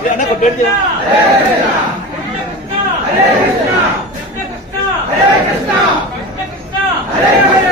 भेटिया Hare Krishna Hare Krishna Hare Krishna Krishna Hare Krishna